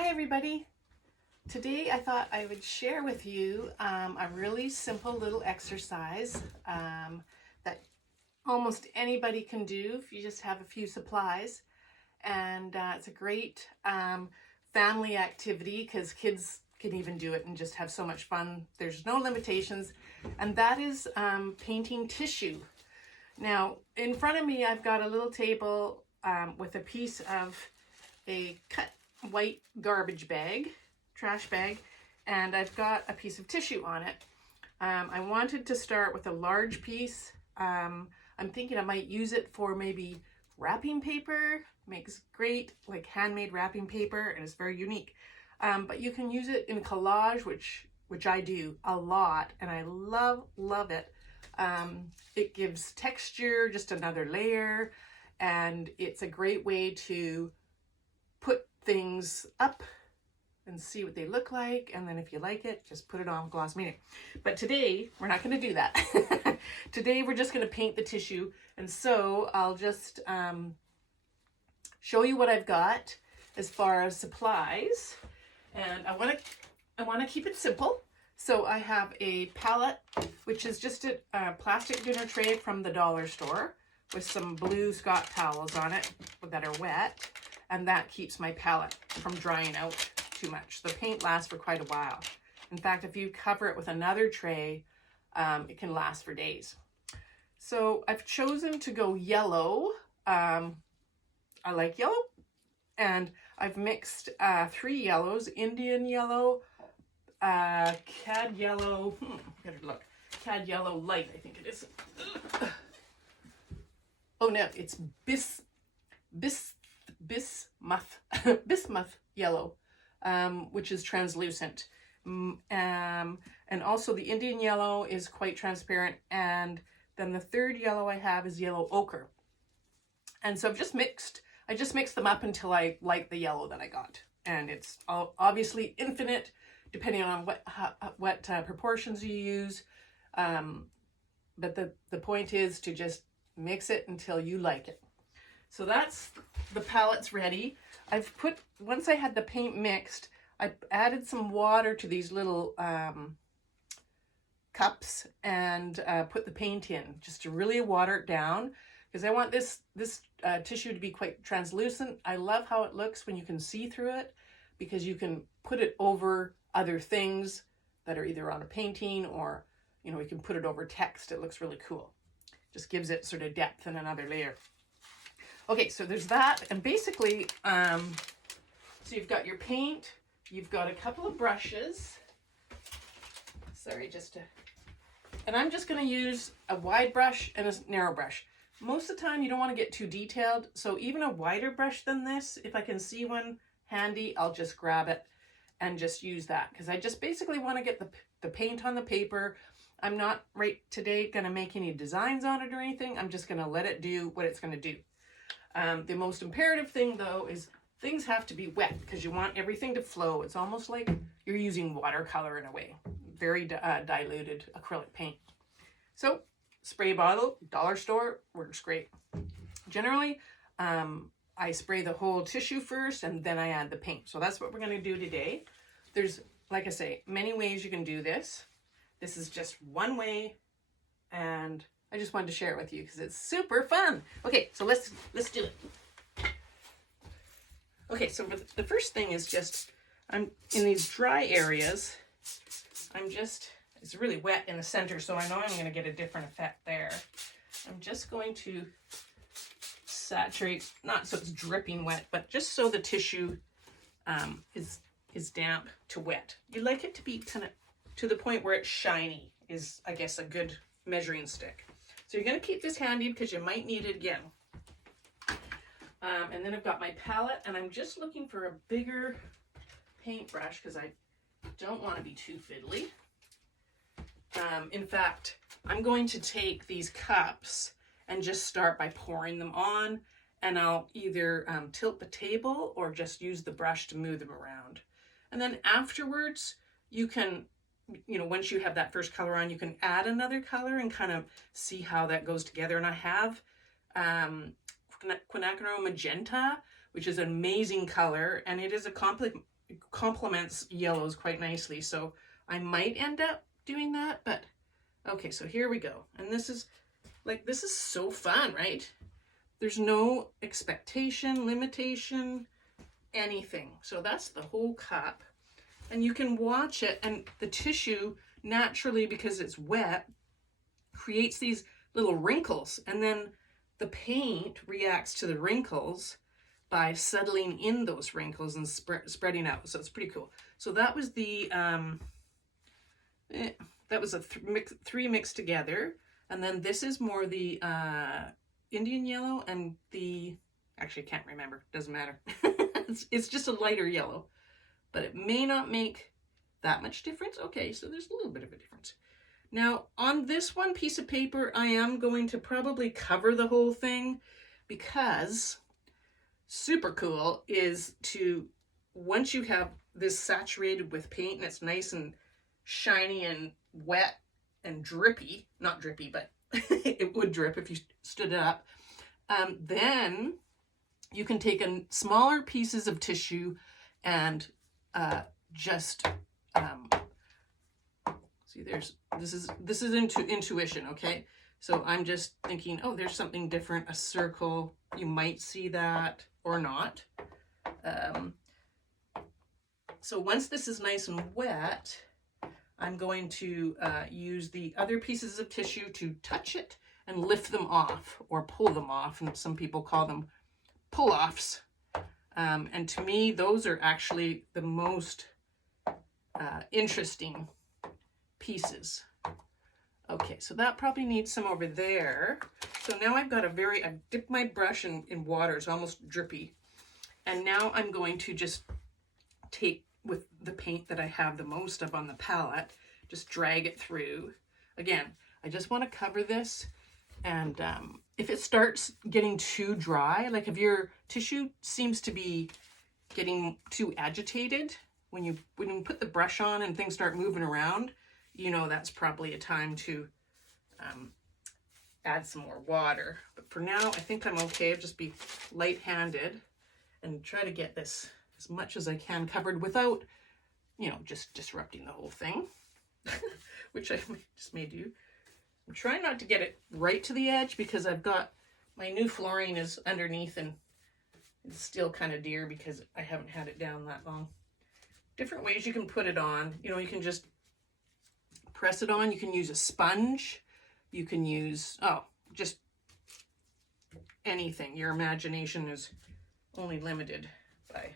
Hi everybody. Today I thought I would share with you a really simple little exercise that almost anybody can do if you just have a few supplies. And it's a great family activity because kids can even do it and just have so much fun. There's no limitations. And that is painting tissue. Now, in front of me, I've got a little table with a piece of a cut white garbage bag, trash bag, and I've got a piece of tissue on it. I wanted to start with a large piece. I'm thinking I might use it for maybe wrapping paper. Makes great like handmade wrapping paper and it's very unique. But you can use it in collage, which I do a lot, and I love it. It gives texture, just another layer, and it's a great way to put things up and see what they look like, and then if you like it, just put it on gloss medium. But today we're not going to do that. Today we're just going to paint the tissue, and so I'll just show you what I've got as far as supplies, and I want to keep it simple. So I have a palette, which is just a plastic dinner tray from the dollar store with some blue Scott towels on it that are wet, and that keeps my palette from drying out too much. The paint lasts for quite a while. In fact, if you cover it with another tray, it can last for days. So I've chosen to go yellow. I like yellow, and I've mixed 3 yellows: Indian yellow, cad yellow, better look, cad yellow light, I think it is. Oh no, it's bismuth yellow, which is translucent. And also the Indian yellow is quite transparent, and then the third yellow I have is yellow ochre. And so I just mixed them up until I like the yellow that I got. And it's obviously infinite depending on what proportions you use. But the point is to just mix it until you like it. So that's the palette's ready. Once I had the paint mixed, I added some water to these little cups and put the paint in just to really water it down, because I want this tissue to be quite translucent. I love how it looks when you can see through it, because you can put it over other things that are either on a painting, or you can put it over text. It looks really cool. Just gives it sort of depth and another layer. Okay, so there's that, and basically, so you've got your paint, you've got a couple of brushes. Sorry, and I'm just going to use a wide brush and a narrow brush. Most of the time you don't want to get too detailed, so even a wider brush than this, if I can see one handy, I'll just grab it and just use that, because I just basically want to get the paint on the paper. I'm not right today going to make any designs on it or anything. I'm just going to let it do what it's going to do. The most imperative thing though is things have to be wet, because you want everything to flow. It's almost like you're using watercolor in a way. Very diluted acrylic paint. So spray bottle, dollar store, works great. Generally, I spray the whole tissue first and then I add the paint. So that's what we're going to do today. There's, like I say, many ways you can do this. This is just one way, and I just wanted to share it with you because it's super fun. Okay, so let's do it. Okay, so the first thing is just, I'm in these dry areas. It's really wet in the center, so I know I'm going to get a different effect there. I'm just going to saturate, not so it's dripping wet, but just so the tissue is damp to wet. You like it to be kind of to the point where it's shiny is, I guess, a good measuring stick. So you're going to keep this handy because you might need it again. And then I've got my palette, and I'm just looking for a bigger paintbrush because I don't want to be too fiddly. In fact, I'm going to take these cups and just start by pouring them on, and I'll either tilt the table or just use the brush to move them around. And then afterwards, you can, once you have that first color on, you can add another color and kind of see how that goes together. And I have quinacridone magenta, which is an amazing color, and it is a complements yellows quite nicely. So I might end up doing that, but okay, so here we go. And this is so fun, right? There's no expectation, limitation, anything. So that's the whole cup. And you can watch it, and the tissue naturally, because it's wet, creates these little wrinkles, and then the paint reacts to the wrinkles by settling in those wrinkles and spreading out. So it's pretty cool. So that was the three mixed together, and then this is more the Indian yellow, and the, actually I can't remember, doesn't matter. it's just a lighter yellow, but it may not make that much difference. Okay, so there's a little bit of a difference. Now on this one piece of paper, I am going to probably cover the whole thing, because super cool is to, once you have this saturated with paint and it's nice and shiny and wet and drippy, not drippy, but it would drip if you stood it up, then you can take smaller pieces of tissue and just see, this is intuition, okay? So I'm just thinking, oh, there's something different, a circle, you might see that or not. So once this is nice and wet, I'm going to use the other pieces of tissue to touch it and lift them off, or pull them off, and some people call them pull-offs. And to me, those are actually the most interesting pieces. Okay, so that probably needs some over there. So now I've got I dipped my brush in water, it's almost drippy. And now I'm going to just take, with the paint that I have the most of on the palette, just drag it through. Again, I just want to cover this, and if it starts getting too dry, like if your tissue seems to be getting too agitated, when you put the brush on and things start moving around, you know that's probably a time to add some more water. But for now, I think I'm okay. I'll just be light-handed and try to get this as much as I can covered without, just disrupting the whole thing, which I just may do. I'm trying not to get it right to the edge, because I've got my new flooring is underneath, and it's still kind of dear because I haven't had it down that long. Different ways you can put it on. You can just press it on. You can use a sponge. You can use, just anything. Your imagination is only limited by,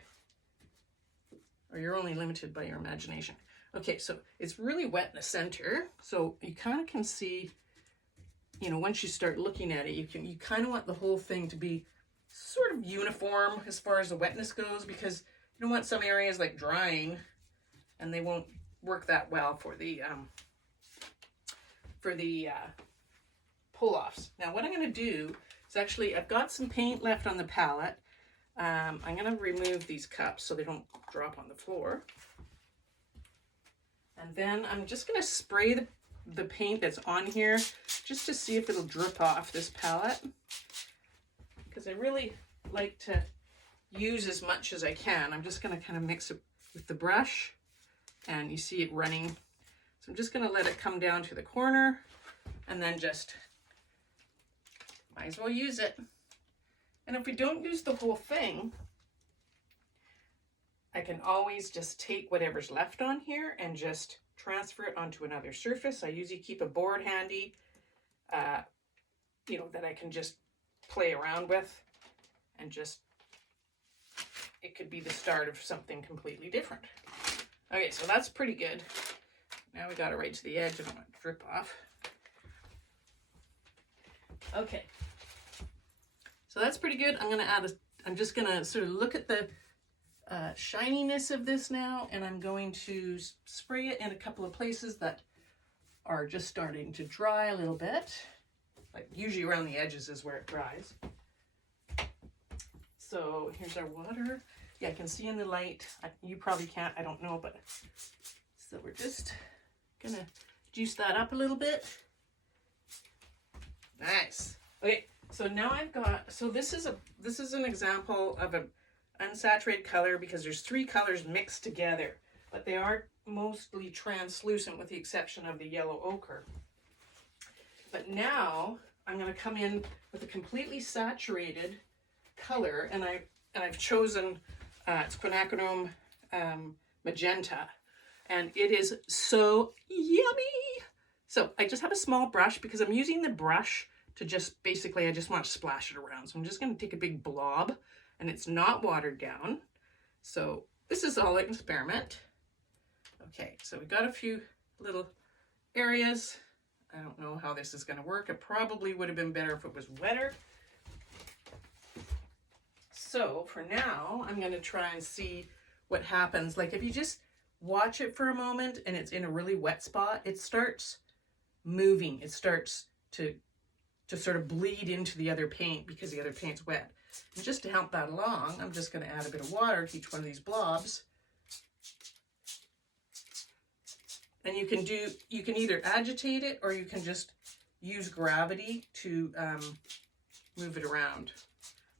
or you're only limited by your imagination. Okay, so it's really wet in the center. So you kind of can see, once you start looking at it, you kind of want the whole thing to be sort of uniform as far as the wetness goes, because you don't want some areas like drying and they won't work that well for the pull-offs. Now what I'm going to do is, actually, I've got some paint left on the palette. I'm going to remove these cups so they don't drop on the floor. And then I'm just going to spray the paint that's on here just to see if it'll drip off this palette, because I really like to use as much as I can. I'm just going to kind of mix it with the brush, and you see it running. So I'm just going to let it come down to the corner, and then just might as well use it. And if we don't use the whole thing, I can always just take whatever's left on here and just transfer it onto another surface. I usually keep a board handy, that I can just play around with, and just, it could be the start of something completely different. Okay, so that's pretty good. Now we got it right to the edge. I don't want it to drip off. Okay, so that's pretty good. I'm just gonna sort of look at the shininess of this now, and I'm going to spray it in a couple of places that are just starting to dry a little bit. Like usually around the edges is where it dries. So here's our water. Yeah, I can see in the light. You probably can't, I don't know, but so we're just gonna juice that up a little bit. Nice. Okay, so now I've got, so this is an example of unsaturated color because there's 3 colors mixed together, but they are mostly translucent with the exception of the yellow ochre. But now I'm going to come in with a completely saturated color, and I've chosen it's quinacridone magenta, and it is so yummy. So I just have a small brush because I'm using the brush to just basically, I just want to splash it around. So I'm just going to take a big blob, and it's not watered down. So this is all an experiment. Okay, so we got a few little areas. I don't know how this is going to work. It probably would have been better if it was wetter. So for now, I'm going to try and see what happens. Like if you just watch it for a moment and it's in a really wet spot, it starts moving. It starts to sort of bleed into the other paint because the other paint's wet. And just to help that along, I'm just going to add a bit of water to each one of these blobs. And you can either agitate it or you can just use gravity to move it around.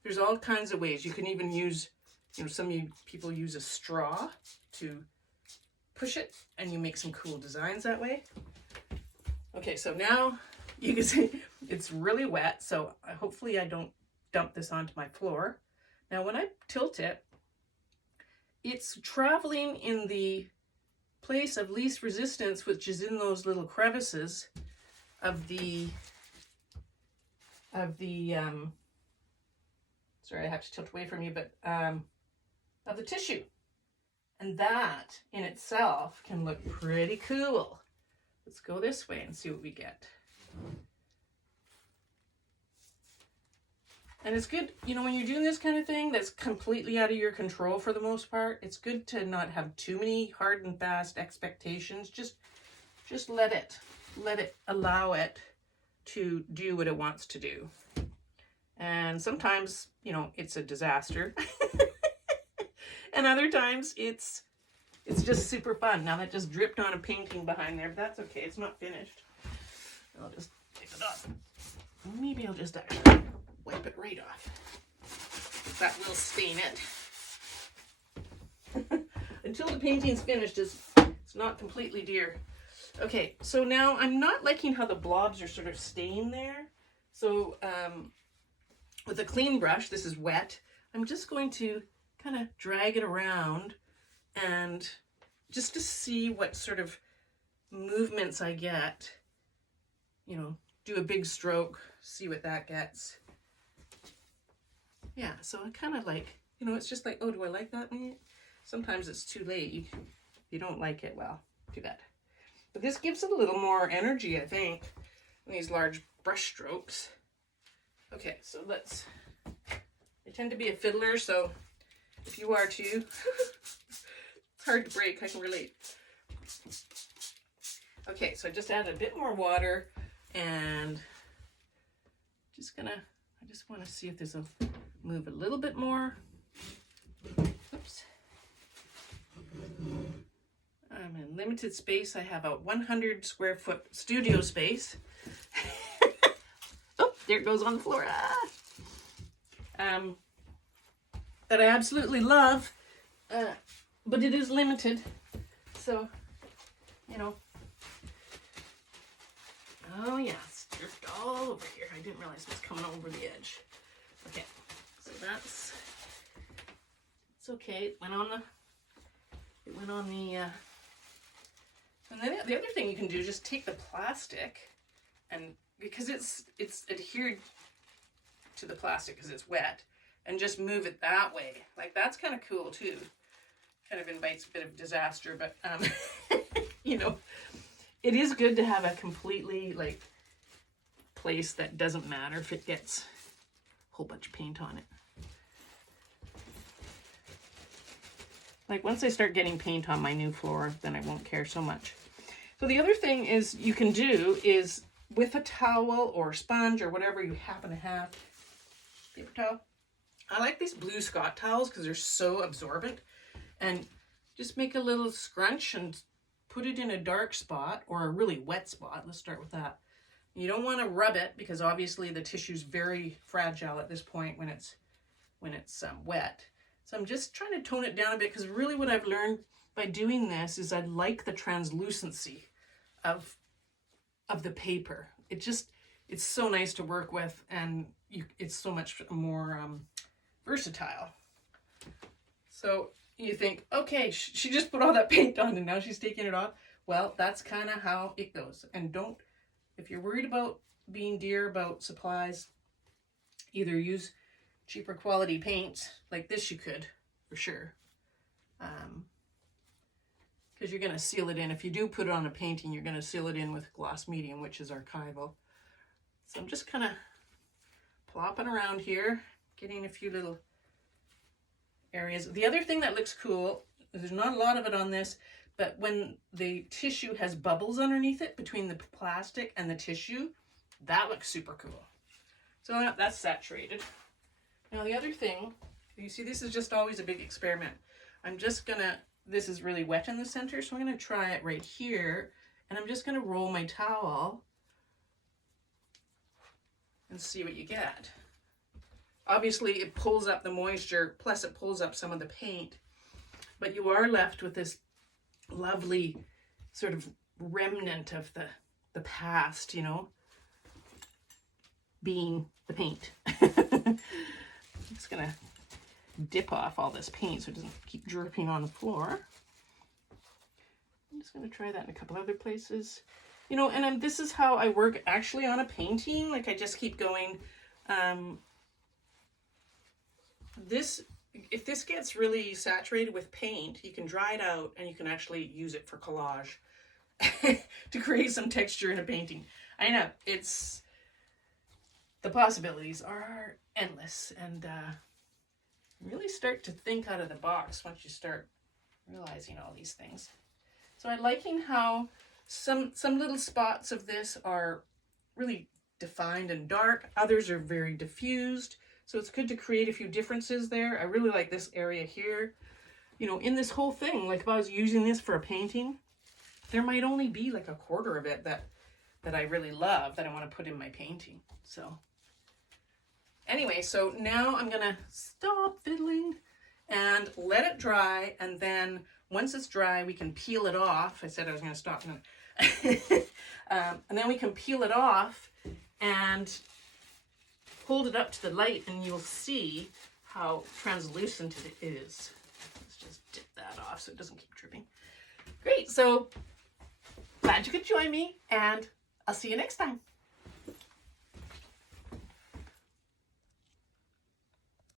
There's all kinds of ways. You can even use, some people use a straw to push it, and you make some cool designs that way. Okay, so now you can see it's really wet, so hopefully I don't dump this onto my floor. Now when I tilt it, it's traveling in the place of least resistance, which is in those little crevices of the sorry, I have to tilt away from you, but of the tissue. And that in itself can look pretty cool. Let's go this way and see what we get. And it's good, when you're doing this kind of thing that's completely out of your control for the most part, it's good to not have too many hard and fast expectations. Just let it allow it to do what it wants to do. And sometimes, it's a disaster. And other times it's just super fun. Now that just dripped on a painting behind there, but that's okay. It's not finished. I'll just take it off. Maybe I'll just actually wipe it right off. That will stain it. Until the painting's finished, it's not completely dear. Okay, so now I'm not liking how the blobs are sort of staying there. So with a clean brush, this is wet, I'm just going to kind of drag it around and just to see what sort of movements I get. Do a big stroke, see what that gets. Yeah, so I kind of like, it's just like, oh, do I like that? Sometimes it's too late. If you don't like it, well, too bad. But this gives it a little more energy, I think, these large brush strokes. Okay, so I tend to be a fiddler, so if you are too, it's hard to break, I can relate. Okay, so I just added a bit more water, and I just want to see if this will move a little bit more. Oops. I'm in limited space. I have a 100 square foot studio space. Oh, there it goes on the floor. That I absolutely love, but it is limited. So, oh yeah, it's dripped all over here. I didn't realize it was coming over the edge. Okay, so it's okay. It went on the, and then the other thing you can do is just take the plastic, and because it's adhered to the plastic because it's wet, and just move it that way. Like that's kind of cool too. Kind of invites a bit of disaster, but it is good to have a completely place that doesn't matter if it gets a whole bunch of paint on it. Like once I start getting paint on my new floor, then I won't care so much. So the other thing is you can do is with a towel or sponge or whatever you happen to have, paper towel. I like these Blue Scott towels because they're so absorbent, and just make a little scrunch and put it in a dark spot or a really wet spot. Let's start with that. You don't want to rub it because obviously the tissue's very fragile at this point when it's wet. So I'm just trying to tone it down a bit, because really what I've learned by doing this is I like the translucency of the paper. It's so nice to work with, and it's so much more versatile. So you think, okay, she just put all that paint on and now she's taking it off. Well, that's kind of how it goes. And if you're worried about being dear about supplies, either use cheaper quality paints like this. You could, for sure, because you're going to seal it in. If you do put it on a painting, you're going to seal it in with gloss medium, which is archival. So I'm just kind of plopping around here, getting a few little areas. The other thing that looks cool, there's not a lot of it on this, but when the tissue has bubbles underneath it between the plastic and the tissue, that looks super cool. So that's saturated. Now the other thing, you see, this is just always a big experiment. This is really wet in the center, so I'm gonna try it right here, and I'm just gonna roll my towel and see what you get. Obviously it pulls up the moisture, plus it pulls up some of the paint, but you are left with this lovely sort of remnant of the past, you know, being the paint. I'm just gonna dip off all this paint so it doesn't keep dripping on the floor. I'm just gonna try that in a couple other places. You know, and this is how I work actually on a painting. Like, I just keep going. If this gets really saturated with paint, you can dry it out and you can actually use it for collage to create some texture in a painting. I know, the possibilities are endless, and really start to think out of the box once you start realizing all these things. So I'm liking how some little spots of this are really defined and dark. Others are very diffused. So it's good to create a few differences there. I really like this area here. You know, in this whole thing, like if I was using this for a painting, there might only be like a quarter of it that I really love, that I want to put in my painting. So anyway, so now I'm gonna stop fiddling and let it dry, and then once it's dry, we can peel it off. I said I was gonna stop. And then we can peel it off and hold it up to the light, and you'll see how translucent it is. Let's just dip that off so it doesn't keep dripping. Great, so glad you could join me, and I'll see you next time.